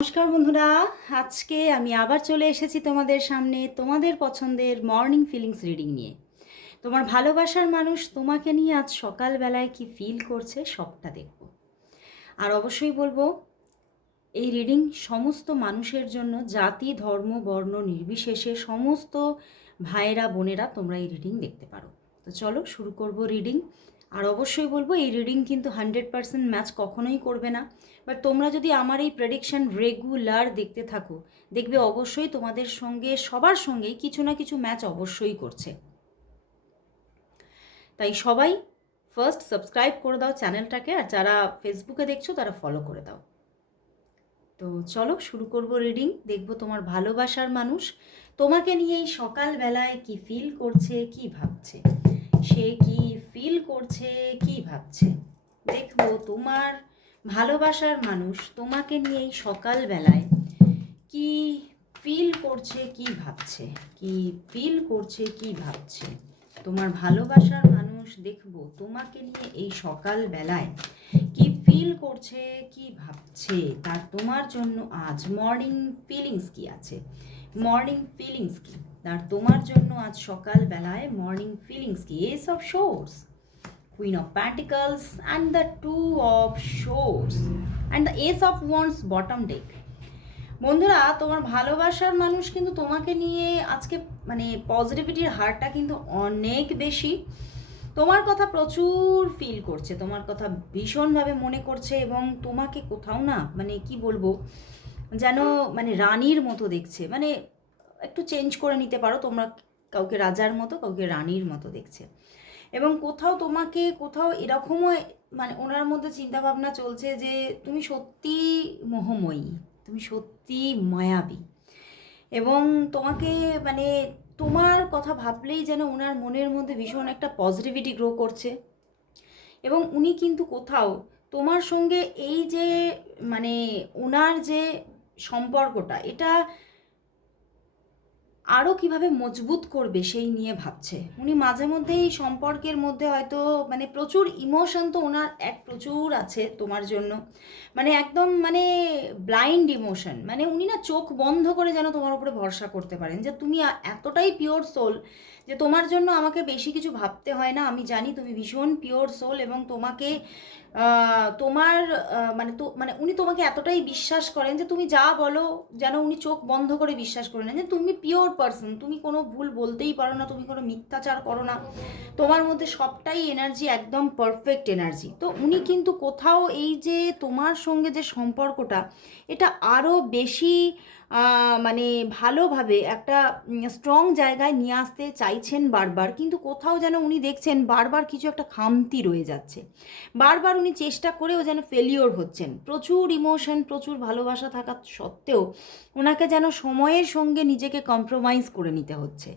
নমস্কার বন্ধুরা, আজকে আমি আবার চলে এসেছি তোমাদের সামনে তোমাদের পছন্দের মর্নিং ফিলিংস রিডিং নিয়ে। তোমার ভালোবাসার মানুষ তোমাকে নিয়ে আজ সকালবেলায় কি ফিল করছে সবটা দেখব। আর অবশ্যই বলবো এই রিডিং সমস্ত মানুষের জন্য, জাতি ধর্ম বর্ণ নির্বিশেষে সমস্ত ভাইয়েরা বোনেরা তোমরা এই রিডিং দেখতে পারো। তো চলো শুরু করব রিডিং। আর অবশ্যই বলবো এই রিডিং কিন্তু 100% ম্যাচ কখনোই করবে না, বাট তোমরা যদি আমার এই প্রেডিকশন রেগুলার দেখতে থাকো দেখবে অবশ্যই তোমাদের সঙ্গে সবার সঙ্গেই কিছু না কিছু ম্যাচ অবশ্যই করছে। তাই সবাই ফার্স্ট সাবস্ক্রাইব করে দাও চ্যানেলটাকে, আর যারা ফেসবুকে দেখছো তারা ফলো করে দাও। তো চলো শুরু করব রিডিং। দেখব তোমার ভালোবাসার মানুষ তোমাকে নিয়ে এই সকালবেলায় কি ফিল করছে, কি ভাবছে, সে কি ফিল করছে, কি ভাবছে। দেখব তোমার ভালোবাসার মানুষ তোমাকে নিয়ে এই সকালবেলায় কি ফিল করছে, কি ভাবছে, কি ফিল করছে, কি ভাবছে। তোমার ভালোবাসার মানুষ দেখব তোমাকে নিয়ে এই সকালবেলায় কি ফিল করছে, কি ভাবছে, তার তোমার জন্য আজ মর্নিং ফিলিংস কি আছে, মর্নিং ফিলিংস কি, তার তোমার জন্য আজ সকালবেলায় মর্নিং ফিলিংস কি। Ace of swords, queen of pentacles and the two of swords and the ace of wands bottom deck. বন্ধুরা, তোমার ভালোবাসার মানুষ কিন্তু তোমাকে নিয়ে আজকে মানে পজিটিভিটির হারটা কিন্তু অনেক বেশি। তোমার কথা প্রচুর ফিল করছে, তোমার কথা ভীষণভাবে মনে করছে, এবং তোমাকে কোথাও না মানে কি বলবো যেন মানে রানীর মতো দেখছে। মানে একটু চেঞ্জ করে নিতে পারো তোমরা, কাউকে রাজার মতো কাউকে রানীর মতো দেখছে। এবং কোথাও তোমাকে কোথাও এরকমও মানে ওনার মধ্যে চিন্তাভাবনা চলছে যে তুমি সত্যি মোহময়ী, তুমি সত্যি মায়াবী, এবং তোমাকে মানে তোমার কথা ভাবলেই যেন ওনার মনের মধ্যে ভীষণ একটা পজিটিভিটি গ্রো করছে। এবং উনি কিন্তু কোথাও তোমার সঙ্গে এই যে মানে ওনার যে সম্পর্কটা এটা আরও কিভাবে মজবুত করবে সেই নিয়ে ভাবছে। উনি মাঝে মধ্যে এই সম্পর্কের মধ্যে হয়তো মানে প্রচুর ইমোশন তো ওনার প্রচুর আছে তোমার জন্য, মানে একদম মানে ব্লাইন্ড ইমোশন। মানে উনি না চোখ বন্ধ করে যেন তোমার উপরে ভরসা করতে পারেন যে তুমি এতটাই পিওর সোল যে তোমার জন্য আমাকে বেশি কিছু ভাবতে হয় না। আমি জানি তুমি ভীষণ পিওর সোল, এবং তোমাকে তোমার মানে উনি তোমাকে এতটাই বিশ্বাস করেন যে তুমি যা বলো যেন উনি চোখ বন্ধ করে বিশ্বাস করে নেন যে তুমি পিওর পারসন, তুমি কোনো ভুল বলতেই পারো না, তুমি কোনো মিথ্যাচার করো না, তোমার মধ্যে সবটাই এনার্জি একদম পারফেক্ট এনার্জি। তো উনি কিন্তু কোথাও এই যে তোমার সঙ্গে যে সম্পর্কটা এটা আরও বেশি মানে ভালোভাবে একটা স্ট্রং জায়গায় নিয়ে আসতে চাইছেন বারবার, কিন্তু কোথাও যেন উনি দেখছেন বারবার কিছু একটা খামতি রয়ে যাচ্ছে, বারবার উনি চেষ্টা করেও যেন ফেলিওর হচ্ছেন। প্রচুর ইমোশন প্রচুর ভালোবাসা থাকা সত্ত্বেও ওনাকে যেন সময়ের সঙ্গে নিজেকে কম্প্রোমাইজ করে নিতে হচ্ছে।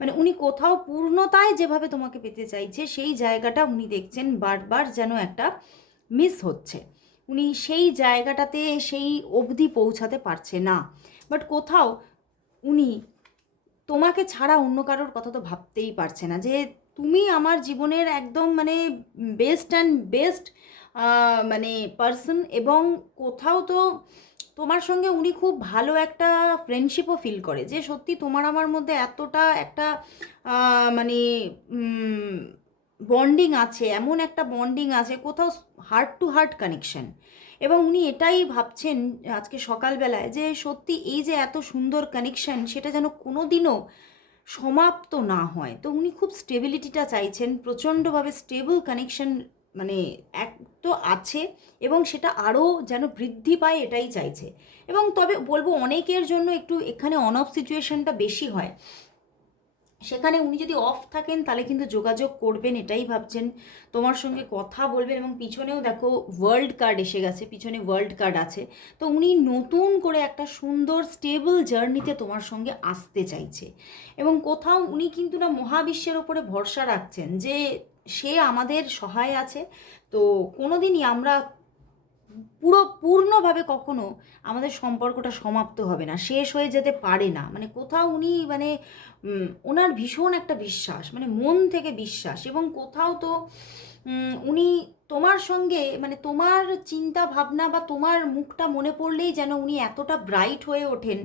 মানে উনি কোথাও পূর্ণতায় যেভাবে তোমাকে পেতে চাইছে সেই জায়গাটা উনি দেখছেন বারবার যেন একটা মিস হচ্ছে, উনি সেই জায়গাটাতে সেই অবধি পৌঁছাতে পারছে না। বাট কোথাও উনি তোমাকে ছাড়া অন্য কারোর কথা তো ভাবতেই পারছে না, যে তুমি আমার জীবনের একদম মানে বেস্ট অ্যান্ড বেস্ট মানে পার্সন। এবং কোথাও তো তোমার সঙ্গে উনি খুব ভালো একটা ফ্রেন্ডশিপও ফিল করে, যে সত্যি তোমার আমার মধ্যে এতটা একটা মানে বন্ডিং আছে, এমন একটা বন্ডিং আছে কোথাও হার্ট টু হার্ট কানেকশন। এবং উনি এটাই ভাবছেন আজকে সকালবেলায় যে সত্যি এই যে এত সুন্দর কানেকশন সেটা যেন কোনো দিনও সমাপ্ত না হয়। তো উনি খুব স্টেবিলিটিটা চাইছেন, প্রচণ্ডভাবে স্টেবল কানেকশন মানে এক তো আছে, এবং সেটা আরও যেন বৃদ্ধি পায় এটাই চাইছে। এবং তবে বলবো অনেকের জন্য একটু এখানে অন অফ সিচুয়েশনটা বেশি হয়, সেখানে উনি যদি অফ থাকেন তাহলে কিন্তু যোগাযোগ করবেন এটাই ভাবছেন, তোমার সঙ্গে কথা বলবেন। এবং পিছনেও দেখো ওয়ার্ল্ড কার্ড এসে গেছে, পিছনে ওয়ার্ল্ড কার্ড আছে। তো উনি নতুন করে একটা সুন্দর স্টেবল জার্নিতে তোমার সঙ্গে আসতে চাইছে, এবং কোথাও উনি কিন্তু না মহাবিশ্বের ওপরে ভরসা রাখছেন যে সে আমাদের সহায় আছে। তো কোনো দিনই আমরা পূর্ণভাবে কখনো আমাদের সম্পর্কটা সমাপ্ত হবে না, শেষ হয়ে যেতে পারে না। মানে কোথাও উনি মানে ওনার ভীষণ একটা বিশ্বাস, মানে মন থেকে বিশ্বাস। এবং কোথাও তো উনি তোমার সঙ্গে মানে তোমার চিন্তা ভাবনা বা তোমার মুখটা মনে পড়লেই যেন উনি এতটা ব্রাইট হয়ে ওঠেন।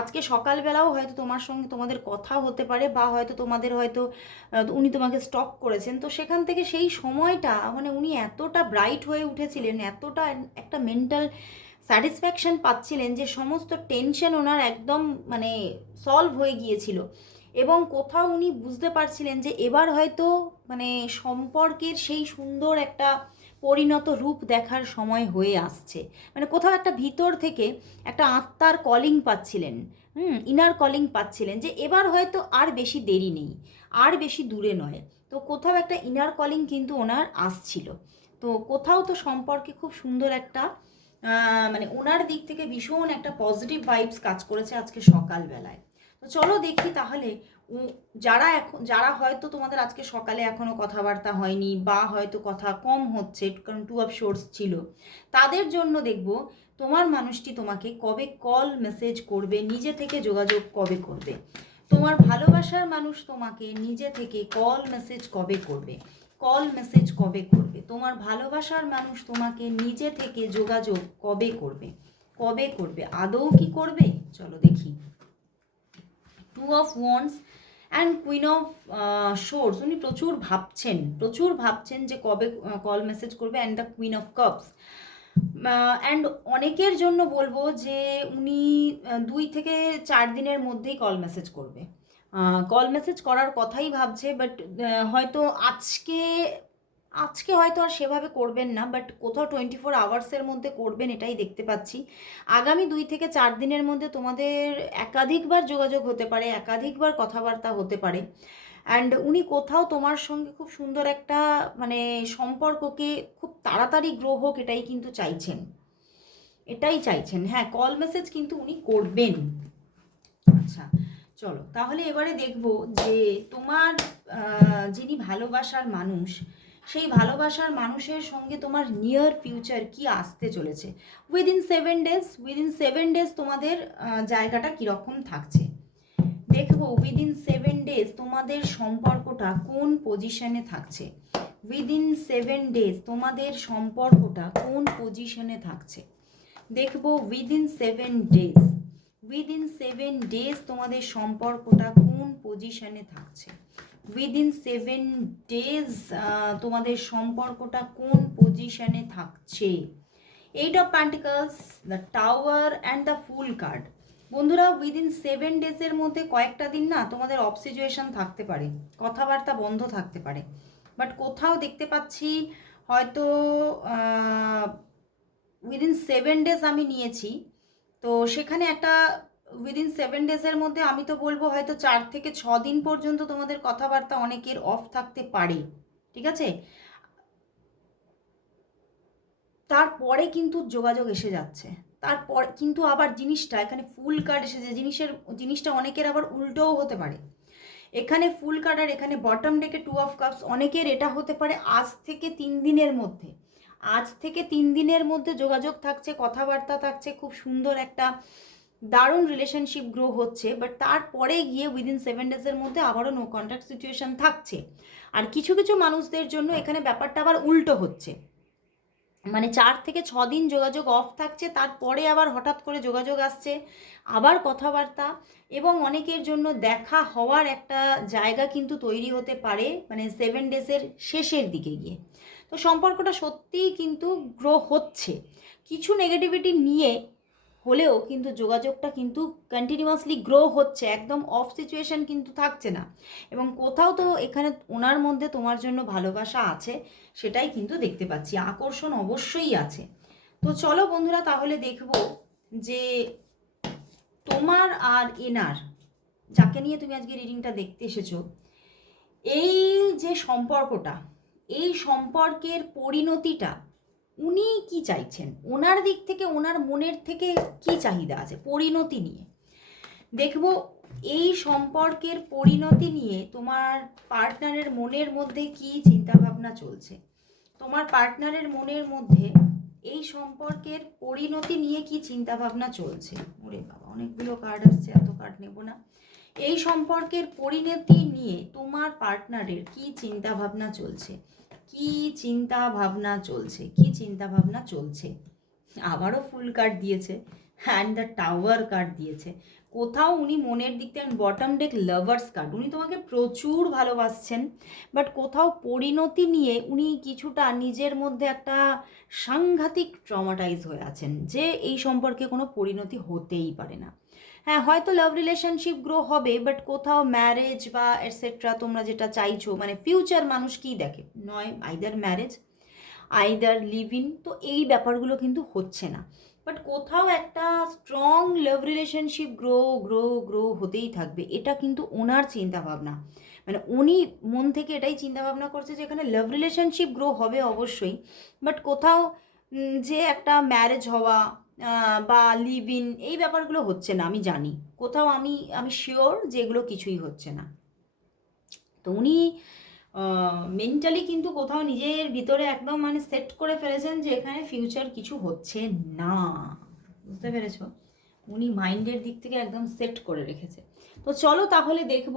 আজকে সকালবেলাও হয়তো তোমার সঙ্গে তোমাদের কথা হতে পারে, বা হয়তো তোমাদের হয়তো উনি তোমাকে স্টক করেছেন, তো সেখান থেকে সেই সময়টা মানে উনি এতটা ব্রাইট হয়ে উঠেছিলেন, এতটা একটা মেন্টাল স্যাটিসফ্যাকশন পাচ্ছিলেন যে সমস্ত টেনশন ওনার একদম মানে সলভ হয়ে গিয়েছিল। এবং কোথাও উনি বুঝতে পারছিলেন যে এবার হয়তো মানে সম্পর্কের সেই সুন্দর একটা পরিণত রূপ দেখার সময় হয়ে আসছে। মানে কোথাও একটা ভিতর থেকে একটা আত্মার কলিং পাচ্ছিলেন, ইনার কলিং পাচ্ছিলেন যে এবার হয়তো আর বেশি দেরি নেই, আর বেশি দূরে নয়। তো কোথাও একটা ইনার কলিং কিন্তু ওনার আসছিল। তো কোথাও তো সম্পর্কে খুব সুন্দর একটা মানে ওনার দিক থেকে ভীষণ একটা পজিটিভ ভাইবস কাজ করেছে আজকে সকালবেলায়। তো চলো দেখি তাহলে যারা হয়তো তোমাদের আজকে সকালে এখনো কথাবার্তা হয়নি, বা হয়তো কথা কম হচ্ছে কারণ 2 অফ সোর্স ছিল, তাদের জন্য দেখব তোমার মানুষটি তোমাকে কবে কল মেসেজ করবে, নিজে থেকে যোগাযোগ কবে করবে। তোমার ভালোবাসার মানুষ তোমাকে নিজে থেকে কল মেসেজ কবে করবে, কল মেসেজ কবে করবে। তোমার ভালোবাসার মানুষ তোমাকে নিজে থেকে যোগাযোগ কবে করবে, কবে করবে, আদৌ কি করবে? চলো দেখি। 2 of wands and queen of swords, উনি প্রচুর ভাবছেন যে কবে কল মেসেজ করবে। And the queen of cups, and অনেকের জন্য বলবো যে উনি 2 থেকে 4 দিনের মধ্যেই কল মেসেজ করবে, কল মেসেজ করার কথাই ভাবছে। বাট হয়তো আজকে আজকে হয়তো আর সেভাবে করবেন না, বাট কোথাও 24 আওয়ার্সের মধ্যে করবেন এটাই দেখতে পাচ্ছি। আগামী 2 থেকে 4 দিনের মধ্যে তোমাদের একাধিকবার যোগাযোগ হতে পারে, একাধিকবার কথাবার্তা হতে পারে। অ্যান্ড উনি কোথাও তোমার সঙ্গে খুব সুন্দর একটা মানে সম্পর্ককে খুব তাড়াতাড়ি গ্রো হোক এটাই কিন্তু চাইছেন, এটাই চাইছেন। হ্যাঁ, কল মেসেজ কিন্তু উনি করবেন। আচ্ছা চলো তাহলে এবারে দেখব যে তোমার যিনি ভালোবাসার মানুষ, সেই ভালোবাসার মানুষের সঙ্গে তোমার নিয়ার ফিউচার কি আসতে চলেছে। উইদিন 7 ডেজ তোমাদের জায়গাটা কীরকম থাকছে দেখবো। উইদিন 7 ডেজ তোমাদের সম্পর্কটা কোন পজিশনে থাকছে, উইদিন 7 ডেজ তোমাদের সম্পর্কটা কোন পজিশনে থাকছে দেখবো। উইদিন 7 ডেজ তোমাদের সম্পর্কটা কোন পজিশনে থাকছে, উইদিন 7 ডেজ তোমাদের সম্পর্কটা কোন পজিশনে থাকছে। 8 of pentacles, the tower and the fool card. বন্ধুরা, উইদিন 7 ডেজের মধ্যে কয়েকটা দিন না তোমাদের অফ সিচুয়েশন থাকতে পারে, কথাবার্তা বন্ধ থাকতে পারে। বাট কোথাও দেখতে পাচ্ছি হয়তো উইদিন 7 ডেজ আমি নিয়েছি, তো সেখানে একটা উইদিন 7 ডেজের মধ্যে আমি তো বলবো হয়তো 4 থেকে 6 দিন পর্যন্ত তোমাদের কথাবার্তা অনেকের অফ থাকতে পারে, ঠিক আছে। তারপরে কিন্তু যোগাযোগ এসে যাচ্ছে, তারপর কিন্তু আবার জিনিসটা এখানে ফুল কার্ড এসেছে, জিনিসটা অনেকের আবার উল্টোও হতে পারে। এখানে ফুল কার্ড আর এখানে বটম ডেকে 2 অফ কাপস। অনেকের এটা হতে পারে আজ থেকে 3 দিনের মধ্যে, যোগাযোগ থাকছে, কথাবার্তা থাকছে, খুব সুন্দর একটা দারুণ রিলেশনশিপ গ্রো হচ্ছে। বাট তারপরে গিয়ে উইদিন 7 ডেজের মধ্যে আবারও নো কন্ট্যাক্ট সিচুয়েশন থাকছে। আর কিছু কিছু মানুষদের জন্য এখানে ব্যাপারটা আবার উল্টো হচ্ছে, মানে 4 থেকে 6 দিন যোগাযোগ অফ থাকছে, তারপরে আবার হঠাৎ করে যোগাযোগ আসছে, আবার কথাবার্তা। এবং অনেকের জন্য দেখা হওয়ার একটা জায়গা কিন্তু তৈরি হতে পারে মানে 7 ডেজের শেষের দিকে গিয়ে। তো সম্পর্কটা সত্যিই কিন্তু গ্রো হচ্ছে, কিছু নেগেটিভিটি নিয়ে হলেও কিন্তু যোগাযোগটা কিন্তু কন্টিনিউয়াসলি গ্রো হচ্ছে, একদম অফ সিচুয়েশন কিন্তু থাকছে না। এবং কোথাও তো এখানে ওনার মধ্যে তোমার জন্য ভালোবাসা আছে, সেটাই কিন্তু দেখতে পাচ্ছি, আকর্ষণ অবশ্যই আছে। তো চলো বন্ধুরা তাহলে দেখব যে তোমার আর এনার, যাকে নিয়ে তুমি আজকে রিডিংটা দেখতে এসেছো, এই যে সম্পর্কটা, এই সম্পর্কের পরিণতিটা উনি কি চাইছেন, ওনার দিক থেকে ওনার মনের থেকে কি চাহিদা আছে পরিণতি নিয়ে দেখব। এই সম্পর্কের পরিণতি নিয়ে তোমার পার্টনারের মনের মধ্যে কি চিন্তাভাবনা চলছে, তোমার পার্টনারের মনের মধ্যে এই সম্পর্কের পরিণতি নিয়ে কি চিন্তাভাবনা চলছে। ওরে বাবা, অনেকগুলো কার্ড আসছে, এত কার্ড নেব না। এই সম্পর্কের পরিণতি নিয়ে তোমার পার্টনারের কি চিন্তাভাবনা চলছে, কি চিন্তা ভাবনা চলছে, কি চিন্তা ভাবনা চলছে। আবারও ফুল কার্ড দিয়েছে অ্যান্ড দ্য টাওয়ার কার্ড দিয়েছে। কোথাও উনি মনের দিক থেকে, বটম ডেক লাভার্স কার্ড, উনি তোমাকে প্রচুর ভালোবাসছেন, বাট কোথাও পরিণতি নিয়ে উনি কিছুটা নিজের মধ্যে একটা সাংঘাতিক ট্রমাটাইজ হয়ে আছেন, যে এই সম্পর্কে কোনো পরিণতি হতেই পারে না। হ্যাঁ, হয়তো লাভ রিলেশনশিপ গ্রো হবে, বাট কোথাও ম্যারেজ বা এটসেট্রা তোমরা যেটা চাইছো, মানে ফিউচার মানুষ কী দেখে, নয় either marriage either live in, তো এই ব্যাপারগুলো কিন্তু হচ্ছে না। বাট কোথাও একটা স্ট্রং লাভ রিলেশনশিপ গ্রো গ্রো গ্রো হতেই থাকবে, এটা কিন্তু ওনার চিন্তাভাবনা। মানে উনি মন থেকে এটাই চিন্তাভাবনা করছে যে এখানে লাভ রিলেশনশিপ গ্রো হবে অবশ্যই, বাট কোথাও যে একটা ম্যারেজ হওয়া বা লিভ ইন, এই ব্যাপারগুলো হচ্ছে না। আমি জানি কোথাও, আমি শিওর যে এগুলো কিছুই হচ্ছে না। তো উনি মেন্টালি কিন্তু কোথাও নিজের ভিতরে একদম মানে সেট করে ফেলেছেন যে এখানে ফিউচার কিছু হচ্ছে না। বুঝতে পেরেছ? উনি মাইন্ডের দিক থেকে একদম সেট করে রেখেছে। তো চলো তাহলে দেখব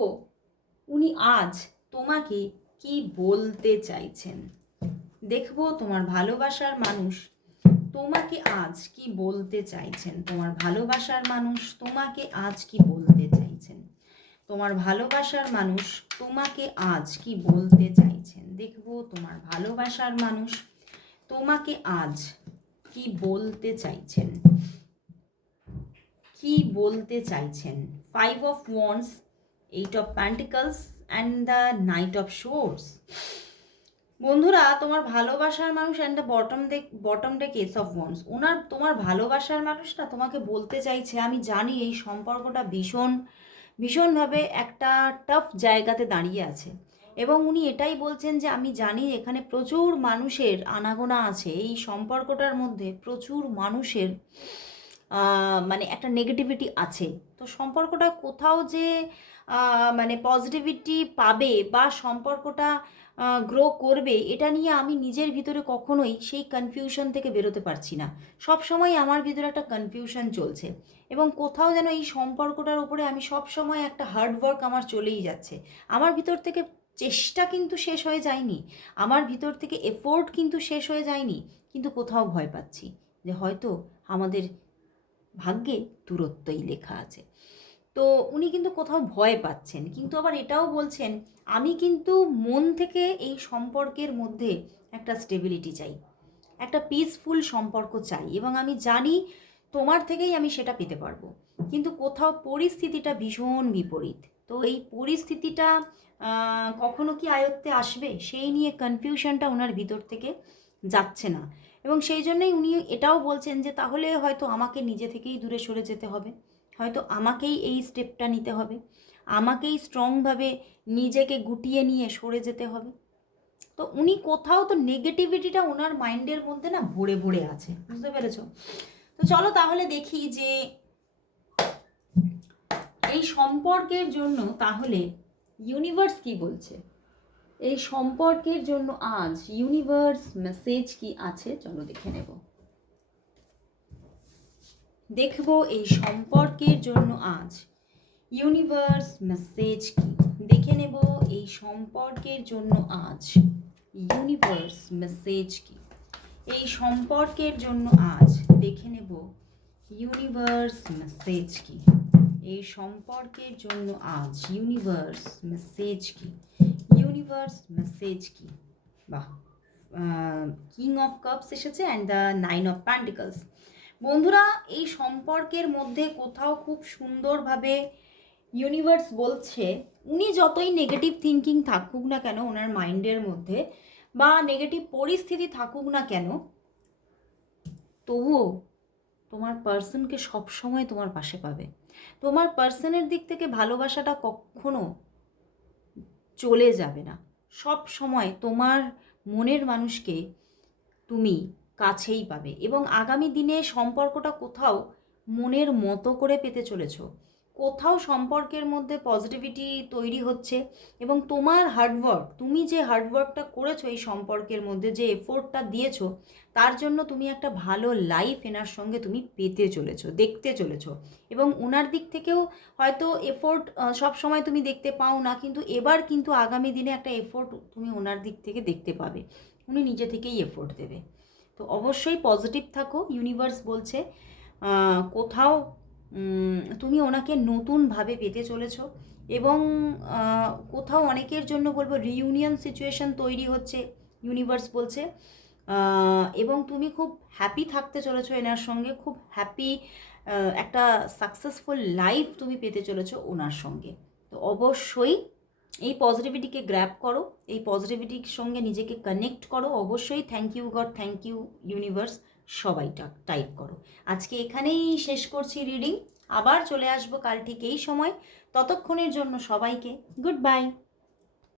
উনি আজ তোমাকে কি বলতে চাইছেন। দেখব তোমার ভালোবাসার মানুষ তোমাকে আজ কি বলতে চাইছেন। তোমার ভালোবাসার মানুষ তোমাকে আজ কি বলতে চাইছেন। তোমার ভালোবাসার মানুষ তোমাকে আজ কি বলতে চাইছেন। দেখবো তোমার ভালোবাসার মানুষ তোমাকে আজ কি বলতে চাইছেন, কি বলতে চাইছেন। 5 of Wands, 8 of Pentacles and the Knight of Swords. বন্ধুরা, তোমার ভালোবাসার মানুষ and the bottom day S of once, তোমার ভালোবাসার মানুষটা তোমাকে বলতে চাইছে, আমি জানি এই সম্পর্কটা ভীষণভাবে একটা টাফ জায়গাতে দাঁড়িয়ে আছে, এবং উনি এটাই বলছেন যে আমি জানি এখানে প্রচুর মানুষের আনাগোনা আছে, এই সম্পর্কটার মধ্যে প্রচুর মানুষের মানে একটা নেগেটিভিটি আছে। তো সম্পর্কটা কোথাও যে মানে পজিটিভিটি পাবে বা সম্পর্কটা গ্রো করবে, এটা নিয়ে আমি নিজের ভিতরে কখনোই সেই কনফিউশন থেকে বেরোতে পারছি না। সব সময় আমার ভিতরে একটা কনফিউশন চলছে, এবং কোথাও যেন এই সম্পর্কটার উপরে আমি সব সময় একটা হার্ডওয়ার্ক আমার চলেই যাচ্ছে। আমার ভিতর থেকে চেষ্টা কিন্তু শেষ হয়ে যায়নি, আমার ভিতর থেকে এফোর্ট কিন্তু শেষ হয়ে যায়নি, কিন্তু কোথাও ভয় পাচ্ছি যে হয়তো আমাদের ভাগ্যে দূরত্বই লেখা আছে। তো উনি কিন্তু কোথাও ভয় পাচ্ছেন, কিন্তু আবার এটাও বলছেন আমি কিন্তু মন থেকে এই সম্পর্কের মধ্যে একটা স্টেবিলিটি চাই, একটা পিসফুল সম্পর্ক চাই, এবং আমি জানি তোমার থেকেই আমি সেটা পেতে পারবো। কিন্তু কোথাও পরিস্থিতিটা ভীষণ বিপরীত। তো এই পরিস্থিতিটা কখনো কি আয়ত্তে আসবে, সেই নিয়ে কনফিউশনটা ওনার ভিতর থেকে যাচ্ছে না, এবং সেই জন্যই উনি এটাও বলছেন যে তাহলে হয়তো আমাকে নিজে থেকেই দূরে সরে যেতে হবে, হয়তো আমাকেই এই স্টেপটা নিতে হবে, আমাকেই স্ট্রংভাবে নিজেকে গুটিয়ে নিয়ে সরে যেতে হবে। তো উনি কোথাও তো নেগেটিভিটিটা ওনার মাইন্ডের মধ্যে না ভরে ভরে আছে, বুঝতে পেরেছো? তো চলো তাহলে দেখি যে এই সম্পর্কের জন্য তাহলে ইউনিভার্স কি বলছে, এই সম্পর্কের জন্য আজ ইউনিভার্স মেসেজ কি আছে, চলো দেখে নেব। দেখব এই সম্পর্কের জন্য আজ ইউনিভার্স মেসেজ কি, দেখে নেব এই সম্পর্কের জন্য আজ ইউনিভার্স মেসেজ কি, এই সম্পর্কের জন্য আজ দেখে নেব ইউনিভার্স মেসেজ কি, এই সম্পর্কের জন্য আজ ইউনিভার্স মেসেজ কি, ইউনিভার্স মেসেজ কি। বাহ, কিং অফ কাপস এসেছে অ্যান্ড দ্য 9 অফ পেন্টিকলস। বন্ধুরা, এই সম্পর্কের মধ্যে কোথাও খুব সুন্দরভাবে ইউনিভার্স বলছে উনি যতই নেগেটিভ থিঙ্কিং থাকুক না কেন ওনার মাইন্ডের মধ্যে, বা নেগেটিভ পরিস্থিতি থাকুক না কেন, তবুও তোমার পার্সনকে সবসময় তোমার পাশে পাবে। তোমার পার্সনের দিক থেকে ভালোবাসাটা কখনো চলে যাবে না, সব সময় তোমার মনের মানুষকে তুমি কাছেই পাবে, এবং আগামী দিনে সম্পর্কটা কোথাও মনের মতো করে পেতে চলেছ, কোথাও সম্পর্কের মধ্যে পজিটিভিটি তৈরি হচ্ছে এবং তোমার হার্ডওয়ার্ক, তুমি যে হার্ডওয়ার্কটা করেছো এই সম্পর্কের মধ্যে, যে এফোর্টটা দিয়েছো, তার জন্য তুমি একটা ভালো লাইফ এনার সঙ্গে তুমি পেতে চলেছো, দেখতে চলেছো। এবং ওনার দিক থেকেও হয়তো এফোর্ট সব সময় তুমি দেখতে পাও না, কিন্তু এবার কিন্তু আগামী দিনে একটা এফোর্ট তুমি ওনার দিক থেকে দেখতে পাবে। উনি নিজে থেকেই এফোর্ট দেবে। তো অবশ্যই পজিটিভ থাকো, ইউনিভার্স বলছে কোথাও তুমি ওনাকে নতুনভাবে পেতে চলেছো। এবং কোথাও অনেকের জন্য বলবো রিইউনিয়ন সিচুয়েশন তৈরি হচ্ছে, ইউনিভার্স বলছে। এবং তুমি খুব হ্যাপি থাকতে চলেছো এনার সঙ্গে, খুব হ্যাপি একটা সাকসেসফুল লাইফ তুমি পেতে চলেছো ওনার সঙ্গে। তো অবশ্যই এই পজিটিভিটিকে গ্র্যাব করো, এই পজিটিভিটির সঙ্গে নিজেকে কানেক্ট করো। অবশ্যই thank you God, thank you universe, সবাই টাইপ করো। আজকে এখানেই শেষ করছি রিডিং, আবার চলে আসবো কাল ঠিক এই সময়। ততক্ষণের জন্য সবাইকে গুড বাই।